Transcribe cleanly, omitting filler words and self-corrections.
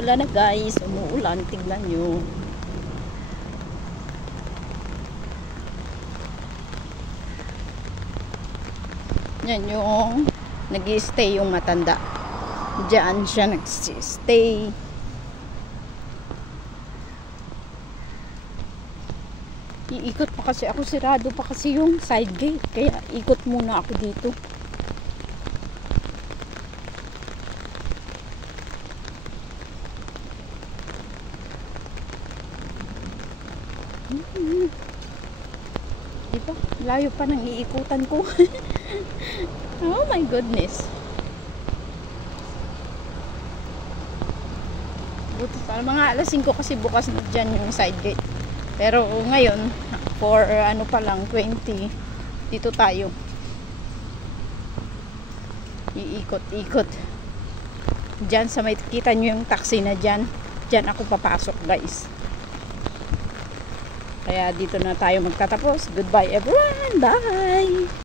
Umuulan na guys, umuulan, tignan nyo. Yan yung nag-i-stay yung matanda. Diyan siya nag-stay. Iikot pa kasi ako, sirado pa kasi yung side gate. Kaya ikot muna ako dito. Diba? Layo pa ng iikutan ko. Oh my goodness. Buti pa. Mga alas 5 kasi bukas na dyan yung side gate. Pero ngayon, for ano pa lang, 20, dito tayo. Iikot-ikot. Dyan sa may, kita nyo yung taxi na dyan. Dyan ako papasok guys. Kaya dito na tayo magtatapos. Goodbye everyone. Bye!